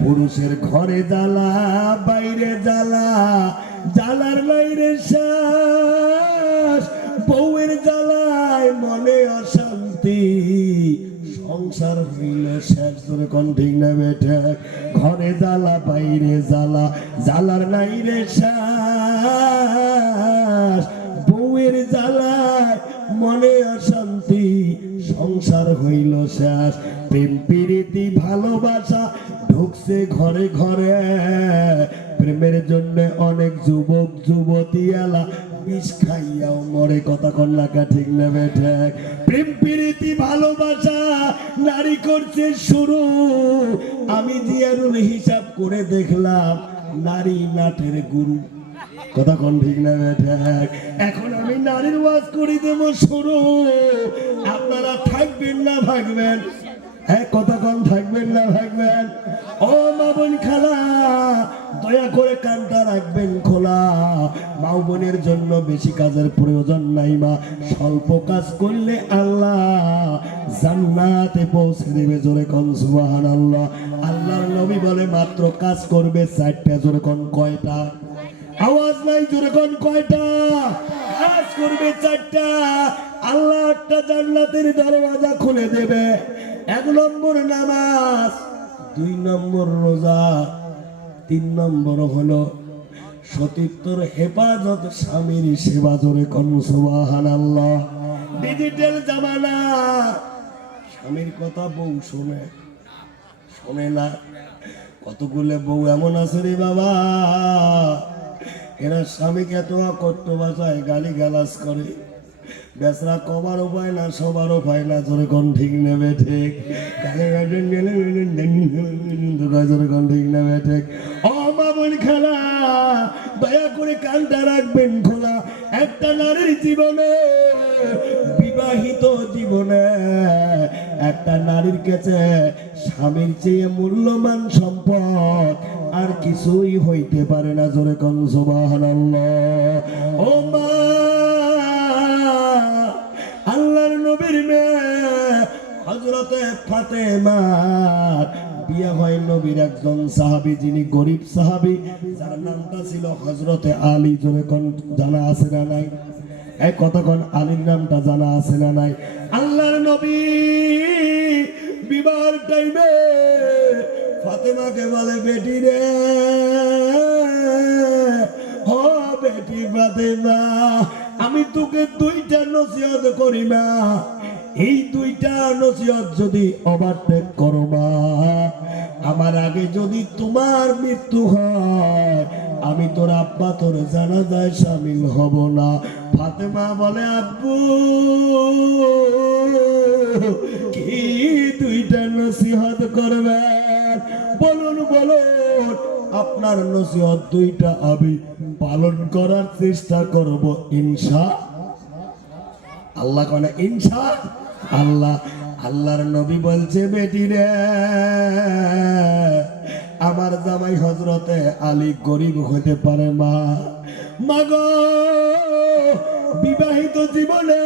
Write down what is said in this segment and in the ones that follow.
পুরুষের ঘরে জ্বালা বাইরে জ্বালা, জ্বালার বাইরে শ্বাস, বউয়ের জ্বালায় মনে অশান্তি, সংসার হইল শেষ। ধরে কোন ঠিক না বেঠে? ঘরে জ্বালা বাইরে জ্বালা, জ্বালার নাই রে শ্বাস, বউয়ের জ্বালায় মনে অশান্তি, সংসার হইল শেষ। প্রেম প্রীতি ভালোবাসা ঢুকছে ঘরে ঘরে, প্রেমের জন্য অনেক যুবক যুবতী এলা বিষ খাইয়াও মরে। কথা কন্যাকা ঠিক না বেঠে? প্রেম প্রীতি ভালোবাসা নারী করছে শুরু, আমি জিয়ারুল হিসাব করে দেখলাম নারী নাটের গুরু। কথা কোন ঠিক না বেঠে? এখন আমি নারীর ওয়াজ করে দেব শুরু, আপনারা থাকবেন না ভাগবেন? হ্যাঁ, কথা কোন থাকবেন না ভাগবেন? ও মা বোন খালা, দয়া করে কানটা রাখবেন খোলা। মা বোনের জন্য বেশি কাজের প্রয়োজন নাই মা, স্বল্প কাজ করলে আল্লাহ জান্নাতে পৌঁছে দেবে। জোরে কোন সুবহানাল্লাহ। আল্লাহর নবী বলে মাত্র কাজ করবে 4টা। জোরে কোন কয়টা? আওয়াজ নাই, জোরে কোন কয়টা? কাজ করবে 4টা, আল্লাহ 8টা জান্নাতের দরওয়াজা খুলে দেবে। 1 নম্বর নামাজ, 2 নম্বর রোজা, 3 নম্বর হলো সতীত্বর হেফাজত, স্বামীর সেবা। জোরে কোন সুবহানাল্লাহ। ডিজিটাল জামানা, স্বামীর কথা বউ শোনে না। কতগুলো বউ এমন আছে রে বাবা, এরা স্বামীকে এত কত বাসায় গালি গালাজ করে, বেচরা কবার উপায় না সবার উপায় না। জোরে কোন ঠিক নেবে ঠিক? জোরে কোন ঠিক নেবে ঠিক? ও মা বোন খালা, দয়া করে কানটা রাখবেন খোলা। একটা নারীর জীবনে, বিবাহিত জীবনে, একটা নারীর কাছে স্বামীর চেয়ে মূল্যবান সম্পদ আর কিছুই হইতে পারে না। জোরে কোন সুবহানাল্লাহ। ও মা, আল্লাহর নবীর মেয়ে হযরতে ফাতেমা বিয়ে হয় নবীর একজন সাহাবী, যিনি গরিব সাহাবী, যার নামটা ছিল হযরতে আলী। জোরে কোন জানা আছে না নাই? এই কতক্ষণ আলীর নামটা জানা আছে না নাই? আল্লাহর নবী বিবাহের টাইমে ফাতেমাকে বলে, বেটি রে, ও বেটি ফাতেমা, আমি তোকে 2টা নসিহত করি মা। এই 2টা নসিহত যদি ওভারটেক করো মা, আমার আগে যদি তোমার মৃত্যু হয়, আমি তোর আব্বা তোর জানাজায় শামিল হব না। ফাতেমা বলে, আব্বু কি 2টা নসিহত করবেন? বলুন বলুন, আপনার নসিহত 2টা আমি পালন করার চেষ্টা করব ইনশাআল্লাহ। কোনে ইনশাআল্লাহ? আল্লাহর নবী বলছে, বেটি রে, আমার জামাই হযরতে আলী গরিব হতে পারে মা, মাগো বিবাহিত জীবনে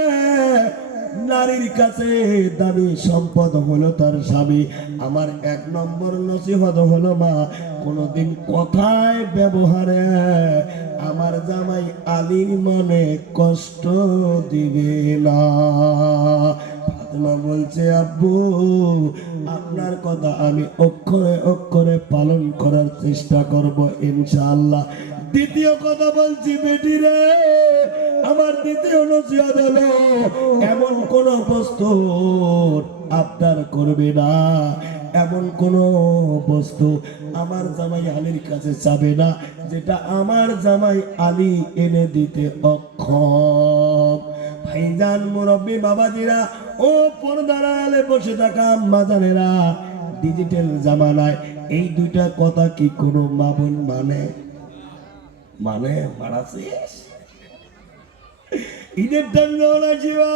নারীর কাছে দামি সম্পদ হলো তার স্বামী। আমার 1 নম্বর নসিহত হলো মা, কোনদিন কথায় ব্যবহারে আমার জামাই আলীর মনে কষ্ট দিবে না। ফাতেমা বলছে, আব্বু আপনার কথা আমি অক্ষরে অক্ষরে পালন করার চেষ্টা করব ইনশাআল্লাহ। দ্বিতীয় কথা বলছি, বেটি রে, আমার দ্বিতীয় নসিহত হলো, এমন কোন বস্তু আবদার করবে না, এমন কোন বস্তু আমার জামাই আলীর কাছে চাবে না যেটা আমার জামাই আলী এনে দিতে অক্ষম। ভাইজান, মুরব্বী বাবাজিরা, ও পর্দার আড়ালে বসে থাকা আম্মাজানেরা, ডিজিটাল জামানায় এই 2টা কথা কি কোনো মা বোন মানে মারাছিস? ঈদের টান না জীবা,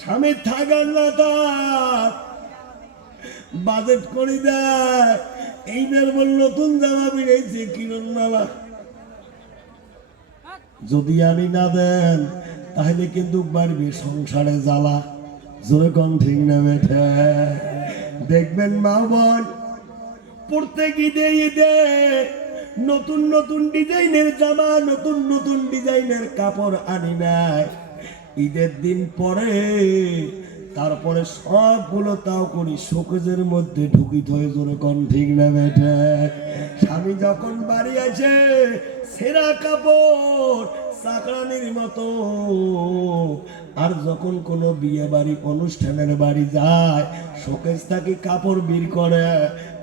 স্বামী থাকার না থাক, বাজেট করে দেয়। এইবার বল নতুন জামা বেরিয়েছে কিনুন মালা, যদি আমি না দেন তাহলে কিন্তু বাড়বে সংসারে জ্বালা। জোরে কোন ঠিক না বেঠে? দেখবেন মা বোন, প্রত্যেক ঈদে ঈদে নতুন নতুন ডিজাইনের জামা, নতুন নতুন ডিজাইনের কাপড় আনি নাই। ঈদের দিন পরে তারপরে সবগুলো তাও করি শোকেজের মধ্যে ঢুকি থয়ে জোরে কোন ঠিক না বেঠে। স্বামী যখন বাড়ি আছে সেরা কাপড় চাকরানির মতো, আর যখন কোনো বিয়ে বাড়ি অনুষ্ঠানের বাড়ি যায় শোকেজ থেকে কাপড় বের করে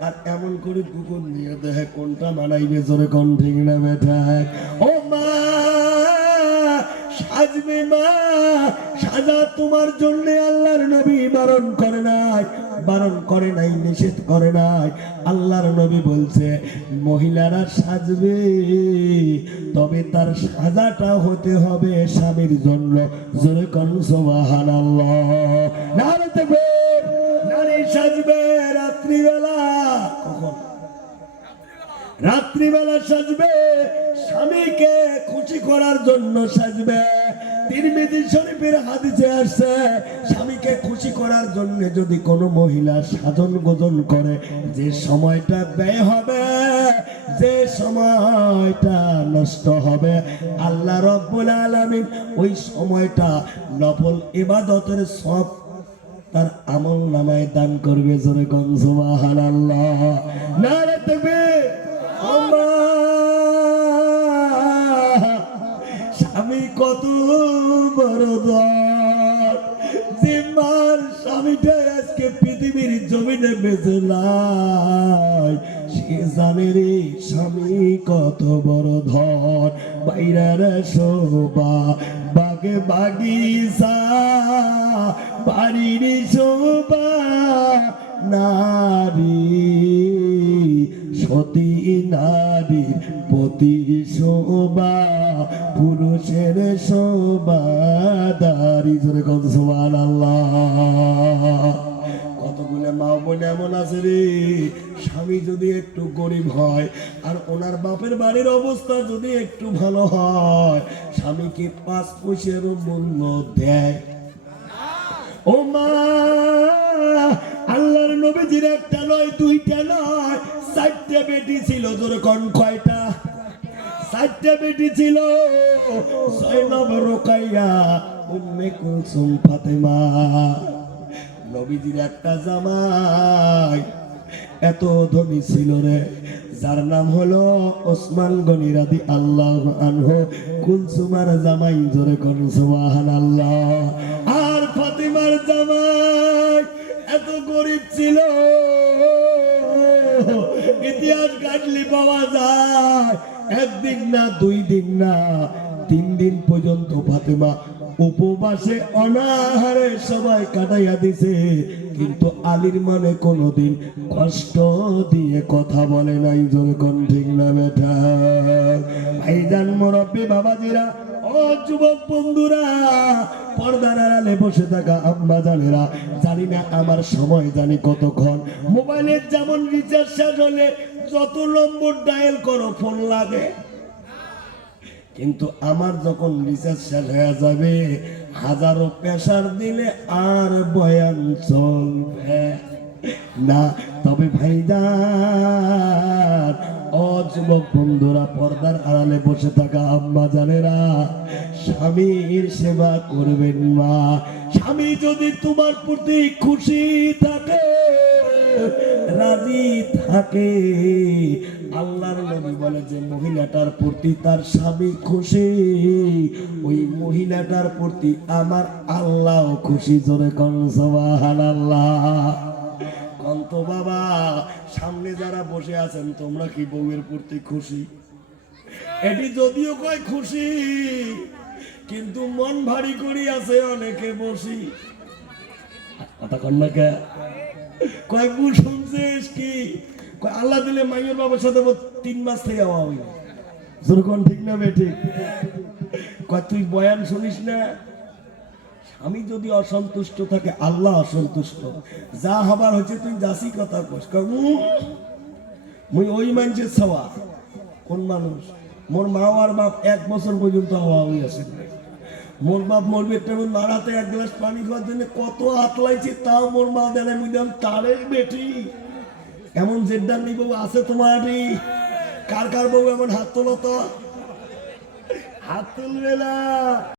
আর এমন করে কুকুর নিয়ে দেখে কোনটা মানাইবে জোরে কোন ঠিক না বেঠে। ও মা সাজবে মা, সাজা তোমার জন্য আল্লাহর নবী বারণ করে নাই, নিষেধ করে নাই। আল্লাহর নবী বলছে মহিলারা সাজবে, তবে তার সাজাটা হতে হবে স্বামীর জন্য। জোরে কোন সুবহানাল্লাহ। নারে তাকবীর। নারী সাজবে রাত্রিবেলা, কখন? রাত্রিবেলা সাজবে, স্বামীকে খুশি করার জন্য সাজবে। তিরমিজি শরীফের হাদিসে আসছে স্বামীকে খুশি করার জন্য যদি কোনো মহিলা সাজন গোজন করে, যে সময়টা ব্যয় হবে, যে সময়টা নষ্ট হবে, আল্লাহ রাব্বুল আলামিন ওই সময়টা নফল ইবাদতের সব তার আমল নামায় দান করবে। জোরে কোন সুবহানাল্লাহ। নারে তাকবীর। স্বামী কত বড় ধন, যে মার স্বামীটা আজকে পৃথিবীর জমিনে বেঁচে নাই, সে জানে রে স্বামী কত বড় ধন। বাইরের শোভা বাগে বাগিচা, বাড়ির শোভা নারী, সতী নারীর পতি শোভা, পুরুষের শোভা দারি। জোরে কত সুবহানাল্লাহ। কতগুলো মা বোন এমন আছে রে, স্বামী যদি একটু গরিব হয় আর ওনার বাপের বাড়ির অবস্থা যদি একটু ভালো হয়, স্বামীকে 5 পয়সারও মূল্য দেয়। ও মা, আল্লাহর নবীজির একটা নয়, দুইটা নয়, 4টে বেটি ছিল। জোরে কোন কয়টা? 4টে বেটি ছিল। জয়নব, রুকাইয়া, উম্মে কুলসুম, ফাতেমা। নবীজির একটা জামাই এত ধনী ছিল রে, যার নাম হলো ওসমান গনি রাদিয়াল্লাহু আনহু। কুলসুমার জামাই জোরে কোন সুবহানাল্লাহ। আর ফাতিমার জামাই এত গরিব ছিল, ইতিহাস ঘাটলে পাওয়া যায় একদিন না, 2 দিন না, 3 দিন পর্যন্ত ফাতেমা উপবাসে অনাহারে সবাই কাটাইয়া দিছে, কিন্তু আলীর মানে কোনোদিন কষ্ট দিয়ে কথা বলে নাই। জোরে কোন ঠিক না বেটা? ভাইজান, মুরব্বী বাবাজিরা, ও যুবক বন্ধুরা, পর্দার আড়ালে বসে থাকা আম্মা জানেরা, জানি না আমার সময় জানি কতক্ষণ। মোবাইলের যেমন রিচার্জ শেষ হলে যত নম্বর ডায়াল করো ফোন লাগে, কিন্তু আমার যখন রিচার্জ শেষ হয়ে যাবে, হাজারো প্রেসার দিলে আর বয়ান চলবে না। তবে ভাইজান, ও যুবক বন্ধুরা, পর্দার আড়ালে বসে থাকা আম্মা জানেরা, স্বামীর সেবা করবেন মা। স্বামী যদি তোমার প্রতি খুশি থাকে, রাজি থাকে, আল্লাহর নবী বলে যে মহিলাটার প্রতি তার স্বামী খুশি, ওই মহিলাটার প্রতি আমার আল্লাহ খুশি। জোরে কোন সুবহানাল্লাহ। কন্ত বাবা, সামনে যারা বসে আছেন তোমরা কি বউয়ের প্রতি খুশি? এটি যদিও কয় খুশি, কিন্তু মন ভারী করি আছে অনেকে বসি। কথা কন না কে? কয়েক বুঝ শুনছিস কি? আল্লাহ দিলে মাইয়ের বাবার সাথে 3 মাস থেকে হওয়া হইল। যেরকম ঠিক না বেঠি? কয় তুই বয়ান শুনিস না? আমি যদি অসন্তুষ্ট থাকে, আল্লাহ অসন্তুষ্ট। যা হবার হচ্ছে তুই যাসি কথা কস। মুই ওই মানুষের ছাওয়া। কোন মানুষ? মোর মা আর বাপ 1 বছর পর্যন্ত হওয়া হয়ে আছে। মোর বাপ মরবে তেমন মারাতে 1 গ্লাস পানি খাওয়ার জন্য কত হাত লাইছে, তাও মোর মা দেয় মুই দাম তারে বেটি। এমন জেদ্দার বউ আছে তোমারই? কার কার বউ এমন হাত তোলো তো, হাত তুলবে না।